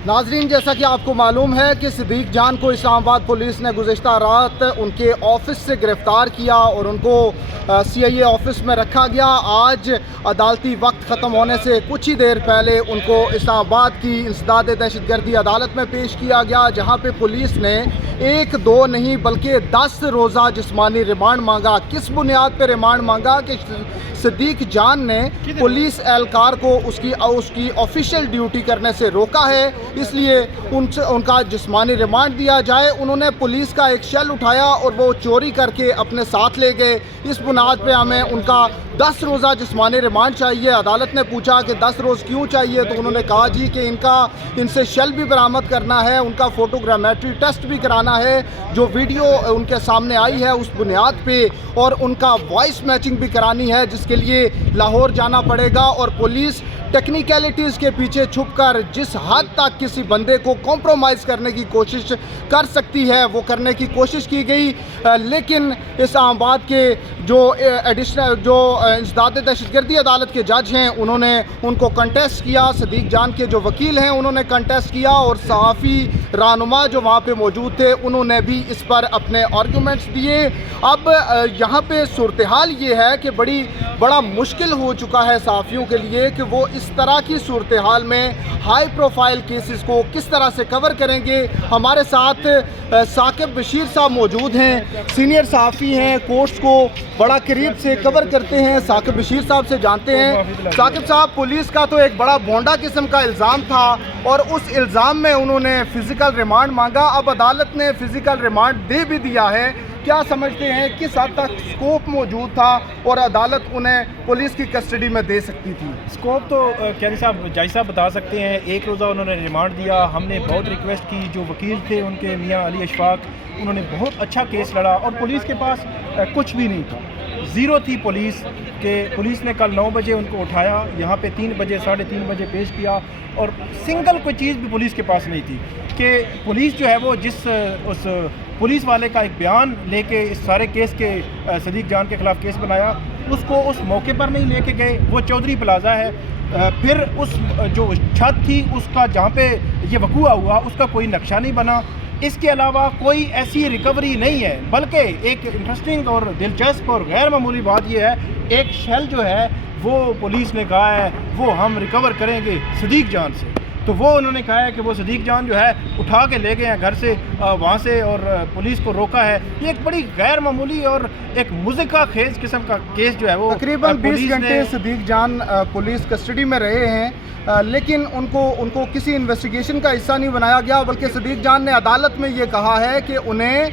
नाजरीन, जैसा कि आपको मालूम है कि सिद्दीक जान को इस्लामाबाद पुलिस ने गुज़िश्ता रात उनके ऑफिस से गिरफ़्तार किया और उनको CIA ऑफिस में रखा गया। आज अदालती वक्त ख़त्म होने से कुछ ही देर पहले उनको इस्लामाबाद की इंसदाद दहशतगर्दी अदालत में पेश किया गया, जहां पे पुलिस ने 1-2 नहीं बल्कि 10 रोज़ा जिस्मानी रिमांड मांगा। किस बुनियाद पर रिमांड मांगा कि सिद्दीक जान ने पुलिस एहलकार को उसकी ऑफिशियल ड्यूटी करने से रोका है, इसलिए उनका जिस्मानी रिमांड दिया जाए। उन्होंने पुलिस का एक शेल उठाया और वो चोरी करके अपने साथ ले गए। इस बुनियाद पे हमें उनका 10 रोज़ा जिस्मानी रिमांड चाहिए। अदालत ने पूछा कि 10 रोज़ क्यों चाहिए, तो उन्होंने कहा जी कि इनसे शेल भी बरामद करना है, उनका फोटोग्रामेट्री टेस्ट भी कराना है, जो वीडियो उनके सामने आई है उस बुनियाद पे, और उनका वॉइस मैचिंग भी करानी है, जिसके लिए लाहौर जाना पड़ेगा। और पुलिस टेक्निकलिटीज़ के पीछे छुपकर जिस हद तक किसी बंदे को कॉम्प्रोमाइज़ करने की कोशिश कर सकती है वो करने की कोशिश की गई। लेकिन इस्लामाबाद के जो इंसदाद दहशतगर्दी अदालत के जज हैं उन्होंने उनको कंटेस्ट किया। सिद्दीक जान के जो वकील हैं उन्होंने कंटेस्ट किया, और सहाफ़ी रहनुमा जो वहाँ पे मौजूद थे उन्होंने भी इस पर अपने आर्गूमेंट्स दिए। अब यहाँ पे सूरत हाल ये है कि बड़ा मुश्किल हो चुका है सहाफ़ियों के लिए कि वो इस तरह की सूरत हाल में हाई प्रोफाइल केसेस को किस तरह से कवर करेंगे। हमारे साथ साकिब बशीर साहब मौजूद हैं, सीनियर सहाफ़ी हैं, कोर्ट्स को बड़ा करीब से कवर करते हैं। साकिब बशीर साहब से जानते हैं। साकिब साहब, पुलिस का तो एक बड़ा भोंडा किस्म का इल्ज़ाम था और उस इल्ज़ाम में उन्होंने फ़िज़िकल रिमांड मांगा। अब अदालत ने फ़िज़िकल रिमांड दे भी दिया है। क्या समझते हैं किस हद तक स्कोप मौजूद था और अदालत उन्हें पुलिस की कस्टडी में दे सकती थी? स्कोप तो कैदी साहब, जज साहब बता सकते हैं। 1 रोज़ा उन्होंने रिमांड दिया। हमने बहुत रिक्वेस्ट की, जो वकील थे उनके मियाँ अली अशफाक, उन्होंने बहुत अच्छा केस लड़ा और पुलिस के पास कुछ भी नहीं था, ज़ीरो थी पुलिस ने कल 9 बजे उनको उठाया, यहाँ पे 3 बजे 3:30 बजे पेश किया, और सिंगल कोई चीज़ भी पुलिस के पास नहीं थी कि पुलिस जो है वो उस पुलिस वाले का एक बयान लेके इस सारे केस के सिद्दीक जान के ख़िलाफ़ केस बनाया, उसको उस मौके पर नहीं लेके गए। वो चौधरी प्लाजा है, फिर उस जो छत थी उसका जहाँ पे ये वक़ूआ हुआ उसका कोई नक्शा नहीं बना। इसके अलावा कोई ऐसी रिकवरी नहीं है। बल्कि एक इंटरेस्टिंग और दिलचस्प और गैर मामूली बात यह है, एक शेल जो है वो पुलिस ने कहा है वो हम रिकवर करेंगे सिद्दीक जान से, तो वो उन्होंने कहा है कि वो सिद्दीक जान जो है उठा के ले गए हैं घर से वहाँ से, और पुलिस को रोका है। ये एक बड़ी गैर मामूली और एक मुज़िका खेज किस्म का केस जो है वो तकरीबन 20 घंटे सिद्दीक जान पुलिस कस्टडी में रहे हैं, लेकिन उनको किसी इन्वेस्टिगेशन का हिस्सा नहीं बनाया गया। बल्कि सिद्दीक जान ने अदालत में ये कहा है कि उन्हें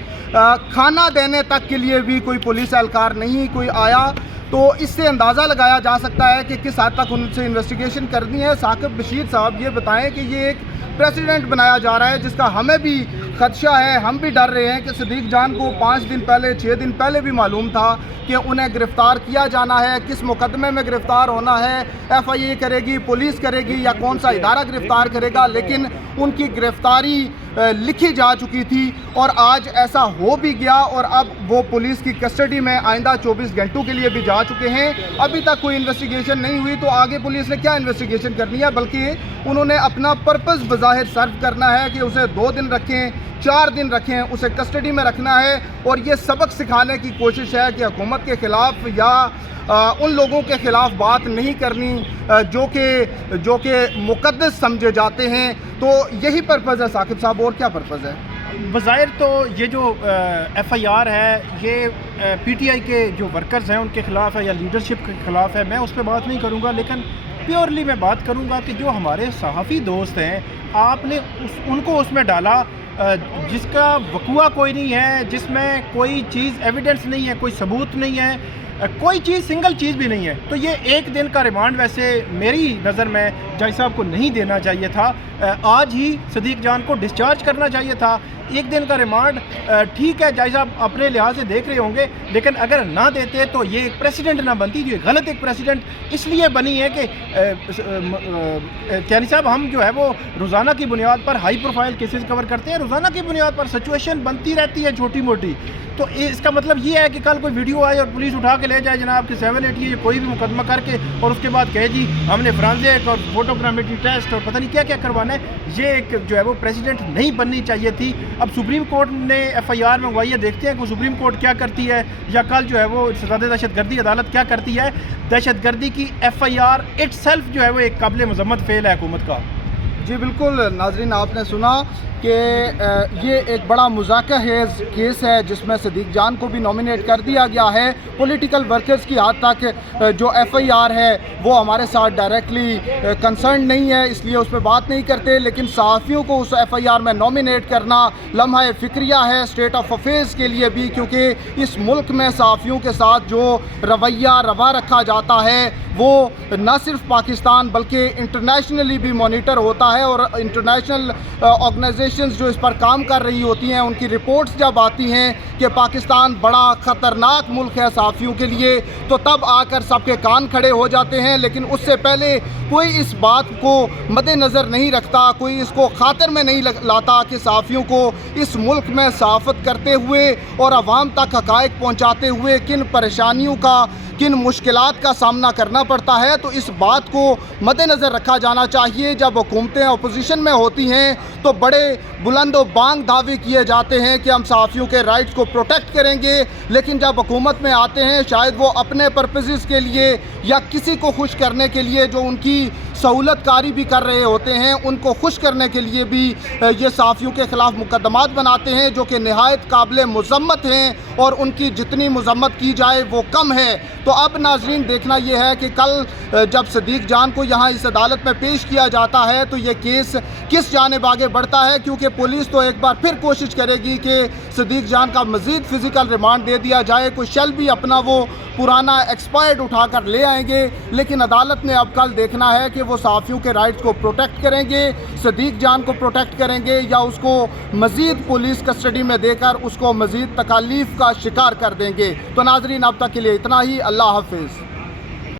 खाना देने तक के लिए भी कोई पुलिस एहलकार नहीं कोई आया। तो इससे अंदाज़ा लगाया जा सकता है कि किस हद तक उनसे इन्वेस्टिगेशन करनी है। साकिब बशीर साहब, ये बताएं कि ये एक प्रेसिडेंट बनाया जा रहा है जिसका हमें भी खदशा है, हम भी डर रहे हैं कि सिद्दीक जान को 5 दिन पहले 6 दिन पहले भी मालूम था कि उन्हें गिरफ़्तार किया जाना है, किस मुकदमे में गिरफ़्तार होना है, FIA करेगी, पुलिस करेगी या कौन सा इदारा गिरफ़्तार करेगा, लेकिन उनकी गिरफ़्तारी लिखी जा चुकी थी और आज ऐसा हो भी गया और अब वो पुलिस की कस्टडी में आइंदा 24 घंटों के लिए भी जा चुके हैं। अभी तक कोई इन्वेस्टिगेशन नहीं हुई, तो आगे पुलिस ने क्या इन्वेस्टिगेशन करनी है, बल्कि उन्होंने अपना पर्पस बज़ाहिर सर्व करना है कि उसे 2 दिन रखें, 4 दिन रखें, उसे कस्टडी में रखना है। और ये सबक सिखाने की कोशिश है कि हुकूमत के ख़िलाफ़ या उन लोगों के ख़िलाफ़ बात नहीं करनी जो कि मुक़द्दस समझे जाते हैं। तो यही पर्पज़ है साकिब साहब, और क्या पर्पज़ है? बज़ाहिर तो ये जो FIR है ये PTI के जो वर्कर्स हैं उनके ख़िलाफ़ है या लीडरशिप के ख़िलाफ़ है, मैं उस पर बात नहीं करूँगा। लेकिन प्योरली मैं बात करूँगा कि जो हमारे सहाफ़ी दोस्त हैं, आपने उनको उसमें डाला जिसका वक़ूआ कोई नहीं है, जिसमें कोई चीज़ एविडेंस नहीं है, कोई सबूत नहीं है, कोई चीज़ सिंगल चीज़ भी नहीं है। तो ये 1 दिन का रिमांड वैसे मेरी नज़र में जज साहब को नहीं देना चाहिए था। आज ही सिद्दीक जान को डिस्चार्ज करना चाहिए था। 1 दिन का रिमांड ठीक है, जज साहब अपने लिहाज से देख रहे होंगे, लेकिन अगर ना देते तो ये एक प्रेसिडेंट ना बनती। जो गलत एक प्रेसिडेंट इसलिए बनी है कि कैनी साहब हम जो है वो रोज़ाना की बुनियाद पर हाई प्रोफाइल केसेस कवर करते हैं, रोज़ाना की बुनियाद पर सिचुएशन बनती रहती है छोटी मोटी, تو اس کا مطلب یہ ہے کہ کل کوئی ویڈیو آئے اور پولیس اٹھا کے لے جائے جناب کہ 780 کوئی بھی مقدمہ کر کے اور اس کے بعد کہے جی ہم نے فرانزک اور فوٹوگرامیٹری ٹیسٹ اور پتہ نہیں کیا کیا کروانا ہے. یہ ایک جو ہے وہ پریسیڈنٹ نہیں بننی چاہیے تھی. اب سپریم کورٹ نے FIR منگوائی ہے, دیکھتے ہیں کہ سپریم کورٹ کیا کرتی ہے, یا کل جو ہے وہ سزائے دہشت گردی عدالت کیا کرتی ہے. دہشت گردی کی FIR اٹ سیلف جو ہے وہ ایک قابل مذمت فعل ہے حکومت کا. جی بالکل ناظرین, آپ نے سنا کہ یہ ایک بڑا مذاکرہ خیز کیس ہے جس میں صدیق جان کو بھی نامینیٹ کر دیا گیا ہے. پولیٹیکل ورکرز کی حد تک جو FIR ہے وہ ہمارے ساتھ ڈائریکٹلی کنسرن نہیں ہے, اس لیے اس پہ بات نہیں کرتے, لیکن صحافیوں کو اس FIR میں نامینیٹ کرنا لمحہ فکریہ ہے اسٹیٹ آف افیئرز کے لیے بھی, کیونکہ اس ملک میں صحافیوں کے ساتھ جو رویہ روا رکھا جاتا ہے وہ نہ صرف پاکستان بلکہ انٹرنیشنلی بھی مانیٹر ہوتا ہے, اور انٹرنیشنل آرگنائزیشنز جو اس پر کام کر رہی ہوتی ہیں ان کی رپورٹس جب آتی ہیں کہ پاکستان بڑا خطرناک ملک ہے صحافیوں کے لیے, تو تب آ کر سب کے کان کھڑے ہو جاتے ہیں. لیکن اس سے پہلے کوئی اس بات کو مد نظر نہیں رکھتا, کوئی اس کو خاطر میں نہیں لاتا کہ صحافیوں کو اس ملک میں صحافت کرتے ہوئے اور عوام تک حقائق پہنچاتے ہوئے کن پریشانیوں کا, کن مشکلات کا سامنا کرنا پڑتا ہے. تو اس بات کو مد نظر رکھا جانا چاہیے. جب حکومتیں اپوزیشن میں ہوتی ہیں تو بڑے بلند و بانگ دعوے کیے جاتے ہیں کہ ہم صحافیوں کے رائٹس کو پروٹیکٹ کریں گے, لیکن جب حکومت میں آتے ہیں شاید وہ اپنے پرپزز کے لیے یا کسی کو خوش کرنے کے لیے جو ان کی سہولت کاری بھی کر رہے ہوتے ہیں ان کو خوش کرنے کے لیے بھی یہ صحافیوں کے خلاف مقدمات بناتے ہیں جو کہ نہایت قابل مذمت ہیں, اور ان کی جتنی مذمت کی جائے وہ کم ہے. تو اب ناظرین دیکھنا یہ ہے کہ کل جب صدیق جان کو یہاں اس عدالت میں پیش کیا جاتا ہے تو یہ کیس کس جانب آگے بڑھتا ہے, کیونکہ پولیس تو ایک بار پھر کوشش کرے گی کہ صدیق جان کا مزید فزیکل ریمانڈ دے دیا جائے, کوئی شیل بھی اپنا وہ پرانا ایکسپائرڈ اٹھا کر لے آئیں گے. لیکن عدالت نے اب کل دیکھنا ہے کہ وہ صحافیوں کے رائٹس کو پروٹیکٹ کریں گے, صدیق جان کو پروٹیکٹ کریں گے, یا اس کو مزید پولیس کسٹڈی میں دے کر اس کو مزید تکالیف کا شکار کر دیں گے. تو ناظرین اب تک کے لیے اتنا ہی. اللہ حافظ.